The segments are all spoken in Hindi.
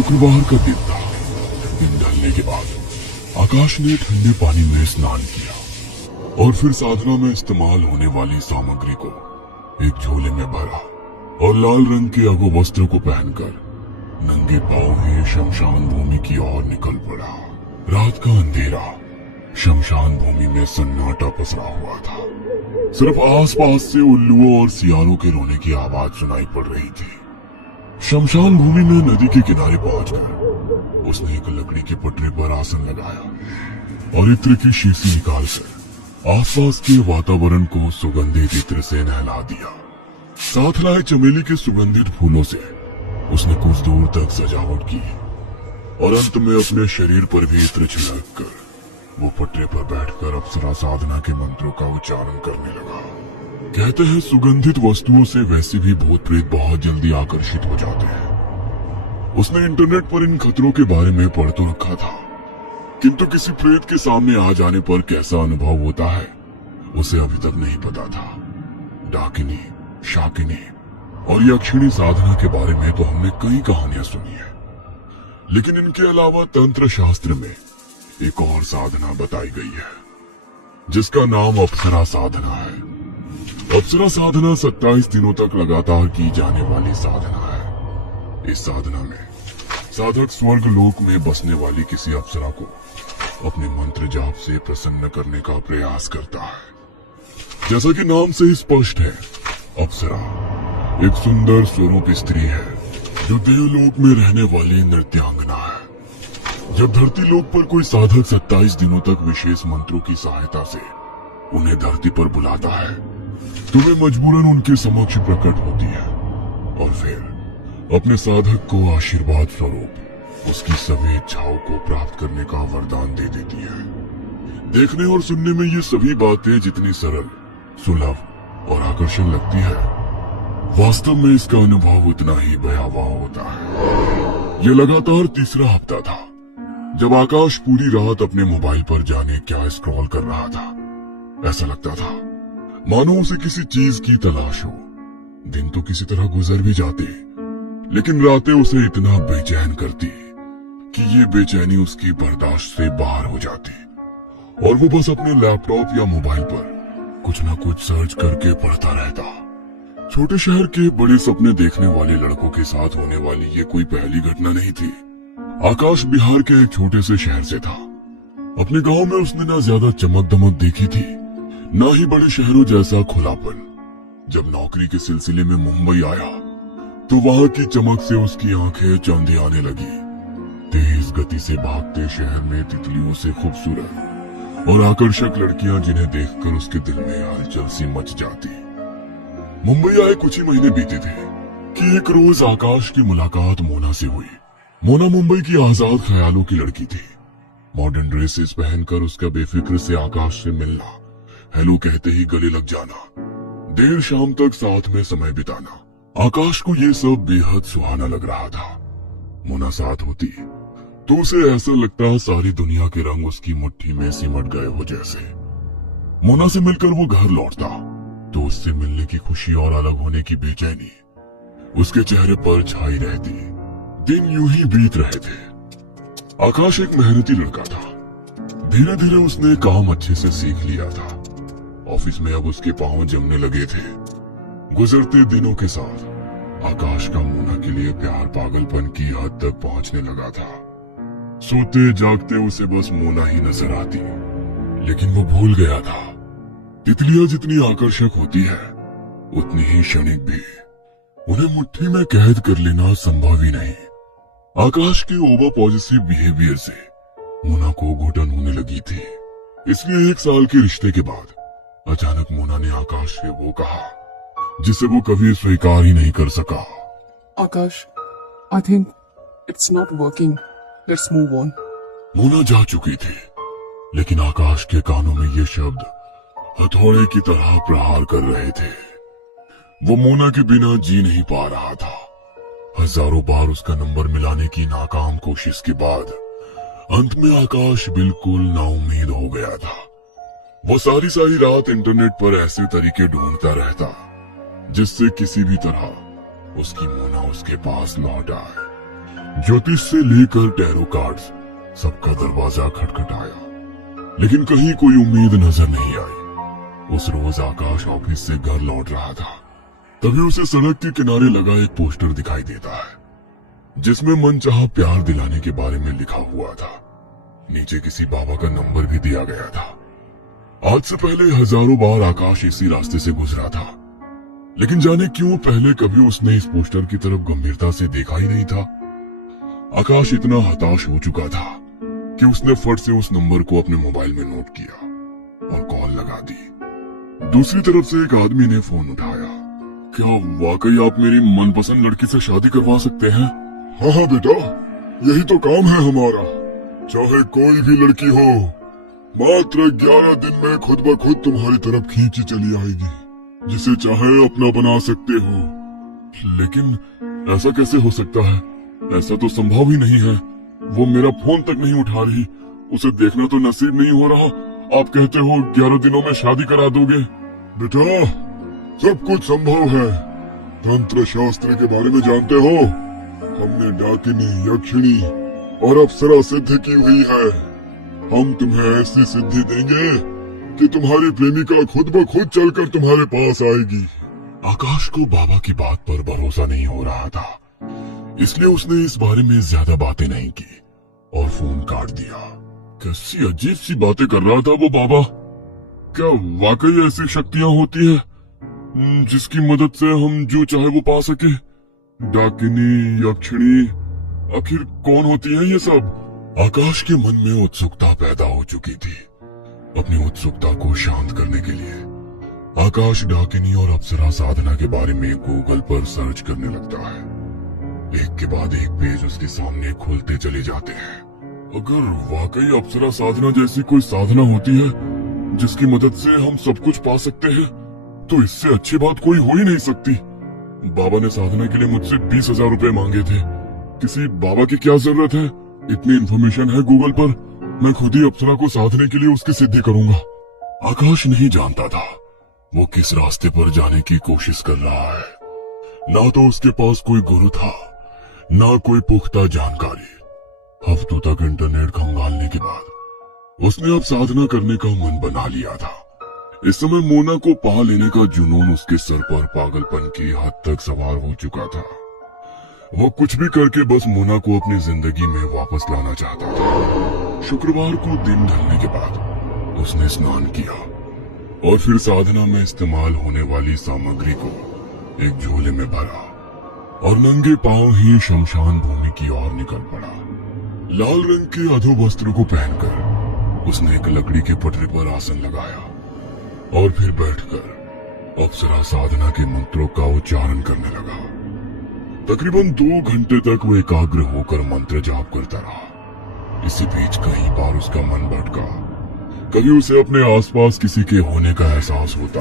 शुक्रवार का दिन था। दिन ढलने के बाद आकाश ने ठंडे पानी में स्नान किया और फिर साधना में इस्तेमाल होने वाली सामग्री को एक झोले में भरा और लाल रंग के अगो वस्त्र को पहनकर नंगे पांव ही शमशान भूमि की ओर निकल पड़ा। रात का अंधेरा, शमशान भूमि में सन्नाटा पसरा हुआ था। सिर्फ आसपास से उल्लुओं और सियारों के रोने की आवाज सुनाई पड़ रही थी। शमशान भूमि में नदी के किनारे पहुंचकर उसने एक लकड़ी के पटरे पर आसन लगाया और इत्र की शीशी निकालकर आसपास के वातावरण को सुगंधित इत्र से नहला दिया। साथ लाए चमेली के सुगंधित फूलों से उसने कुछ दूर तक सजावट की और अंत में अपने शरीर पर भी इत्र छिड़ककर वो पटरे पर बैठकर अप्सरा साधना के मंत्रों का उच्चारण करने लगा। कहते हैं सुगंधित वस्तुओं से वैसे भी भूत प्रेत बहुत जल्दी आकर्षित हो जाते हैं। उसने इंटरनेट पर इन खतरों के बारे में पढ़ तो रखा था, किंतु किसी प्रेत के सामने आ जाने पर कैसा अनुभव होता है उसे अभी तक नहीं पता था। डाकिनी, शाकिनी और यक्षिणी साधना के बारे में तो हमने कई कहानियां सुनी है, लेकिन इनके अलावा तंत्र शास्त्र में एक और साधना बताई गई है जिसका नाम अप्सरा साधना है। अप्सरा साधना 27 दिनों तक लगातार की जाने वाली साधना है। इस साधना में साधक स्वर्ग लोक में बसने वाली किसी अप्सरा को अपने मंत्र जाप से प्रसन्न करने का प्रयास करता है। जैसा कि नाम से ही स्पष्ट है, अप्सरा एक सुंदर स्वरूप स्त्री है जो देवलोक में रहने वाली नृत्यांगना है। जब धरती लोक पर कोई साधक 27 दिनों तक विशेष मंत्रों की सहायता से उन्हें धरती पर बुलाता है तो वे मजबूरन उनके समक्ष प्रकट होती है और फिर अपने साधक को आशीर्वाद स्वरूप उसकी सभी इच्छाओं को प्राप्त करने का वरदान दे देती है। देखने और सुनने में ये सभी बातें जितनी सरल, सुलभ और आकर्षण लगती है, वास्तव में इसका अनुभव उतना ही भयावह होता है। यह लगातार तीसरा हफ्ता था जब आकाश पूरी रात अपने मोबाइल पर जाने क्या स्क्रॉल कर रहा था। ऐसा लगता था मानो उसे किसी चीज की तलाश हो। दिन तो किसी तरह गुजर भी जाते, लेकिन रातें उसे इतना बेचैन करती कि ये बेचैनी उसकी बर्दाश्त से बाहर हो जाती और वो बस अपने लैपटॉप या मोबाइल पर कुछ ना कुछ सर्च करके पढ़ता रहता। छोटे शहर के बड़े सपने देखने वाले लड़कों के साथ होने वाली ये कोई पहली घटना नहीं थी। आकाश बिहार के एक छोटे से शहर से था। अपने गांव में उसने ना ज्यादा चमक दमक देखी थी, ना ही बड़े शहरों जैसा खुलापन। जब नौकरी के सिलसिले में मुंबई आया तो वहां की चमक से उसकी आंखें चौंधी आने लगी। तेज गति से भागते शहर में तितलियों से खूबसूरत और आकर्षक लड़कियां जिन्हें देखकर उसके दिल में हलचल सी मच जाती। मुंबई आए कुछ ही महीने बीते थे कि एक रोज आकाश की मुलाकात मोना से हुई। मोना मुंबई की आजाद ख्यालों की लड़की थी। मॉडर्न ड्रेसेस पहनकर उसका बेफिक्र से आकाश से मिलना, हेलो कहते ही गले लग जाना, देर शाम तक साथ में समय बिताना, आकाश को ये सब बेहद सुहाना लग रहा था। मोना साथ होती तो उसे ऐसा लगता सारी दुनिया के रंग उसकी मुट्ठी में सिमट गए हो जैसे। मोना से मिलकर वो घर लौटता तो उससे मिलने की खुशी और अलग होने की बेचैनी उसके चेहरे पर छाई रहती। दिन यूं ही बीत रहे थे। आकाश एक मेहनती लड़का था। धीरे धीरे उसने काम अच्छे से सीख लिया था। ऑफिस में अब उसके पांव जमने लगे थे। गुजरते दिनों के साथ आकाश का मोना के लिए प्यार पागलपन की हद तक पहुंचने लगा था। सोते जागते उसे बस मोना ही नजर आती, लेकिन वो भूल गया था तितलियां जितनी आकर्षक होती है उतनी ही क्षणिक भी। उन्हें मुट्ठी में कैद कर लेना संभव ही नहीं। आकाश के ओवर पॉजिटिव बिहेवियर से मोना को घुटन होने लगी थी। इसलिए 1 साल के रिश्ते के बाद अचानक मोना ने आकाश से वो कहा जिसे वो कभी स्वीकार ही नहीं कर सका। आकाश, I think it's not working. Let's move on. Mona जा चुकी थी, लेकिन आकाश के कानों में ये शब्द हथौड़े की तरह प्रहार कर रहे थे। वो मोना के बिना जी नहीं पा रहा था। हजारों बार उसका नंबर मिलाने की नाकाम कोशिश के बाद अंत में आकाश बिल्कुल नाउम्मीद हो गया था। वो सारी रात इंटरनेट पर ऐसे तरीके ढूंढता रहता जिससे किसी भी तरह उसकी मोना उसके पास लौट आए। ज्योतिष से लेकर टैरो कार्ड्स, सबका दरवाजा खटखटाया, लेकिन कहीं कोई उम्मीद नजर नहीं आई। उस रोज आकाश ऑफिस से घर लौट रहा था, तभी उसे सड़क के किनारे लगा एक पोस्टर दिखाई देता है, जिसमें मनचाहा प्यार दिलाने के बारे में लिखा हुआ था। नीचे किसी बाबा का नंबर भी दिया गया था। आज से पहले हजारों बार आकाश इसी रास्ते से गुजरा था, लेकिन जाने क्यों पहले कभी उसने इस पोस्टर की तरफ गंभीरता से देखा ही नहीं था। आकाश इतना हताश हो चुका था कि उसने फट से उस नंबर को अपने मोबाइल में नोट किया और कॉल लगा दी। दूसरी तरफ से एक आदमी ने फोन उठाया। क्या वाकई आप मेरी मनपसंद लड़की से शादी करवा सकते हैं? हाँ हाँ बेटा, यही तो काम है हमारा। चाहे कोई भी लड़की हो, मात्र 11 दिन में खुद ब खुद तुम्हारी तरफ खींची चली आएगी, जिसे चाहे अपना बना सकते हो। लेकिन ऐसा कैसे हो सकता है? ऐसा तो संभव ही नहीं है। वो मेरा फोन तक नहीं उठा रही, उसे देखना तो नसीब नहीं हो रहा। आप कहते हो 11 दिनों में शादी करा दोगे? बेटा, सब कुछ संभव है। तंत्र शास्त्र के बारे में जानते हो? हमने डाकिनी, यक्षिणी और अप्सरा सिद्ध की हुई है। हम तुम्हें ऐसी सिद्धि देंगे कि तुम्हारी प्रेमिका खुद ब खुद चलकर तुम्हारे पास आएगी। आकाश को बाबा की बात पर भरोसा नहीं हो रहा था, इसलिए उसने इस बारे में ज्यादा बातें नहीं की और फोन काट दिया। कैसी अजीब सी बातें कर रहा था वो बाबा। क्या वाकई ऐसी शक्तियां होती हैं जिसकी मदद से हम जो चाहे वो पा सके? डाकिनी, यक्षिणी, आखिर कौन होती है ये सब? आकाश के मन में उत्सुकता पैदा हो चुकी थी। अपनी उत्सुकता को शांत करने के लिए आकाश डाकिनी और अप्सरा साधना के बारे में गूगल पर सर्च करने लगता है। एक के बाद एक पेज उसके सामने खुलते चले जाते हैं। अगर वाकई अप्सरा साधना जैसी कोई साधना होती है जिसकी मदद से हम सब कुछ पा सकते हैं, तो इससे अच्छी बात कोई हो ही नहीं सकती। बाबा ने साधना के लिए मुझसे 20,000 रुपए मांगे थे। किसी बाबा की क्या जरूरत है? इतनी इन्फॉर्मेशन है गूगल पर, मैं खुद ही अप्सरा को साधने के लिए उसकी सिद्धि करूंगा। आकाश नहीं जानता था वो किस रास्ते पर जाने की कोशिश कर रहा है। ना तो उसके पास कोई गुरु था, ना कोई पुख्ता जानकारी। हफ्तों तक इंटरनेट खंगालने के बाद उसने अब साधना करने का मन बना लिया था। इस समय मोना को पा लेने का जुनून उसके सर पर पागलपन की हद तक सवार हो चुका था। वो कुछ भी करके बस मोना को अपनी जिंदगी में वापस लाना चाहता था। शुक्रवार को दिन ढलने के बाद उसने स्नान किया और फिर साधना में इस्तेमाल होने वाली सामग्री को एक झोले में भरा और नंगे पांव ही शमशान भूमि की ओर निकल पड़ा। लाल रंग के अधो वस्त्र को पहनकर उसने एक लकड़ी के पटरे पर आसन लगाया और फिर बैठकर अप्सरा साधना के मंत्रों का उच्चारण करने लगा। तकरीबन 2 घंटे तक वो एकाग्र होकर मंत्र जाप करता रहा। इसी बीच कई बार उसका मन भटका। कभी उसे अपने आसपास किसी के होने का एहसास होता,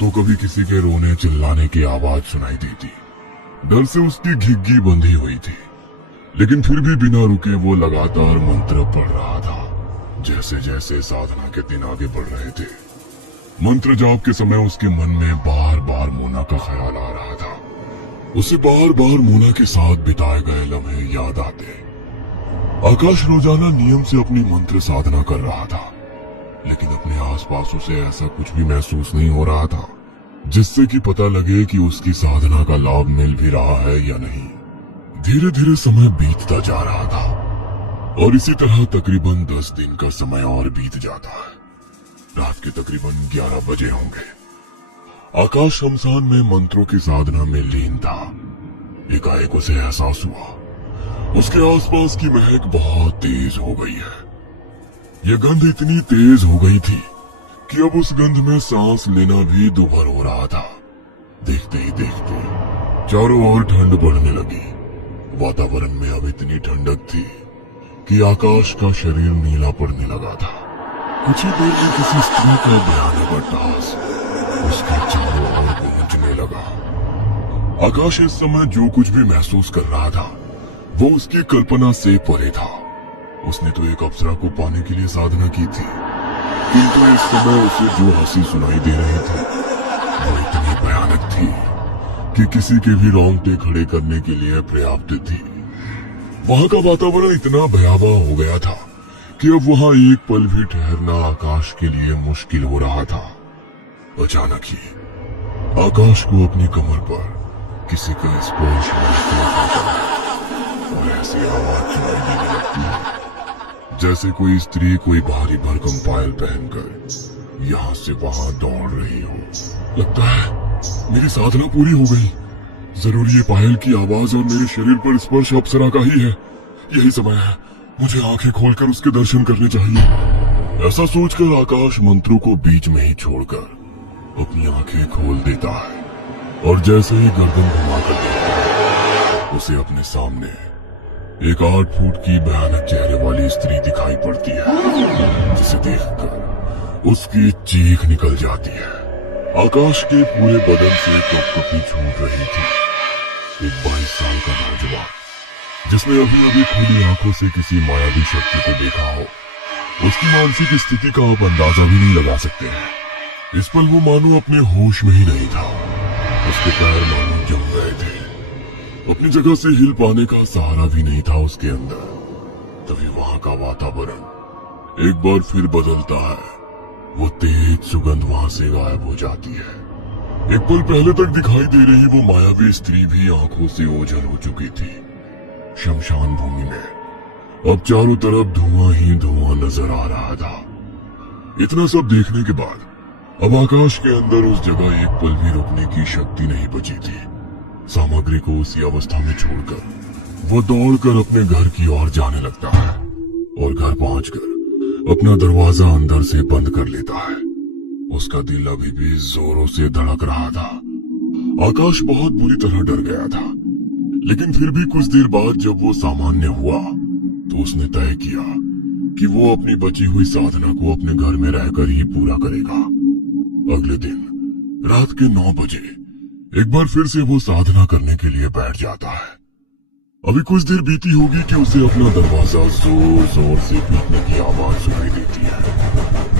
तो कभी किसी के रोने चिल्लाने की आवाज सुनाई देती। डर से उसकी घिग्गी बंधी हुई थी, लेकिन फिर भी बिना रुके वो लगातार मंत्र पढ़ रहा था। जैसे जैसे साधना के दिन आगे बढ़ रहे थे, मंत्र जाप के समय उसके मन में बार बार मोना का ख्याल आ रहा था। उसे बार बार मोना के साथ बिताए गए लम्हे याद आते। आकाश रोजाना नियम से अपनी मंत्र साधना कर रहा था, लेकिन अपने आसपास उसे ऐसा कुछ भी महसूस नहीं हो रहा था जिससे कि पता लगे कि उसकी साधना का लाभ मिल भी रहा है या नहीं। धीरे धीरे समय बीतता जा रहा था और इसी तरह तकरीबन 10 दिन का समय और बीत जाता है। रात के तकरीबन 11 बजे होंगे। आकाश शमशान में मंत्रों की साधना में लीन था। एकाएक उसे एहसास हुआ उसके आसपास की महक बहुत तेज हो गई है। यह गंध इतनी तेज हो गई थी कि अब उस गंध में सांस लेना भी दुभर हो रहा था। देखते ही देखते चारों ओर ठंड बढ़ने लगी। वातावरण में अब इतनी ठंडक थी कि आकाश का शरीर नीला पड़ने लगा था। कुछ ही देर में किसी स्त्री का भयानक अट्टहास उसके चारों ओर गूंजने लगा। आकाश इस समय जो कुछ भी महसूस कर रहा था वो उसकी कल्पना से परे था। उसने तो एक अप्सरा को पाने के लिए साधना की थी, किंतु इस समय उसे जो हंसी सुनाई दे रही थी वो इतनी भयानक थी कि किसी के भी रोंगटे खड़े करने के लिए पर्याप्त थी। वहां का वातावरण इतना भयावह हो गया था कि अब वहां एक पल भी ठहरना आकाश के लिए मुश्किल हो रहा था। अचानक ही आकाश को अपनी कमर पर किसी का स्पर्श महसूस होता है और ऐसी आवाज सुनाई देने लगती है जैसे कोई स्त्री कोई भारी भरकम पायल पहनकर यहाँ से वहां दौड़ रही हो। लगता है मेरी साधना पूरी हो गई। जरूर ये पायल की आवाज और मेरे शरीर पर स्पर्श अप्सरा का ही है। यही समय है, मुझे आंखें खोलकर उसके दर्शन करने चाहिए। ऐसा सोचकर आकाश मंत्रों को बीच में ही छोड़कर अपनी आंखें खोल देता है और जैसे ही गर्दन घुमाकर देखता है उसे अपने सामने एक 8 फुट की भयानक चेहरे वाली स्त्री दिखाई पड़ती है, जिसे देखकर उसकी चीख निकल जाती है। आकाश के पूरे बदन से कपकपी छूट रही थी। एक 22 साल का नौजवान जिसने अभी अभी खुली आंखों से किसी मायावी शक्ति को देखा हो, उसकी मानसिक स्थिति का आप अंदाजा भी नहीं लगा सकते हैं। इस पल वो मानो अपने होश में ही नहीं था। उसके पैर मानो जम गए थे। अपनी जगह से हिल पाने का सहारा भी नहीं था उसके अंदर। तभी वहां का वातावरण एक बार फिर बदलता है। वो तेज सुगंध वहां से गायब हो जाती है। एक पल पहले तक दिखाई दे रही वो मायावी स्त्री भी आंखों से ओझल हो चुकी थी। शमशान भूमि में अब चारों तरफ धुआं ही धुआं नजर आ रहा था। इतना सब देखने के बाद अब आकाश के अंदर उस जगह एक पल भी रुकने की शक्ति नहीं बची थी। सामग्री को उसी अवस्था में छोड़कर वो दौड़कर अपने घर की ओर जाने लगता है और घर पहुंचकर अपना दरवाजा अंदर से बंद कर लेता है। उसका दिल अभी भी जोरों से धड़क रहा था। आकाश बहुत बुरी तरह डर गया था, लेकिन फिर भी कुछ देर बाद जब वो सामान्य हुआ तो उसने तय किया कि वो अपनी बची हुई साधना को अपने घर में रहकर ही पूरा करेगा। अगले दिन रात के 9 बजे एक बार फिर से वो साधना करने के लिए बैठ जाता है। अभी कुछ देर बीती होगी कि उसे अपना दरवाजा जोर जोर से पीटने की आवाज सुनाई देती है।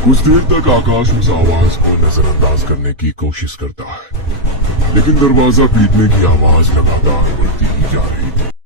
कुछ देर तक आकाश उस आवाज को नजरअंदाज करने की कोशिश करता है, लेकिन दरवाजा पीटने की आवाज लगातार बढ़ती ही जा रही थी।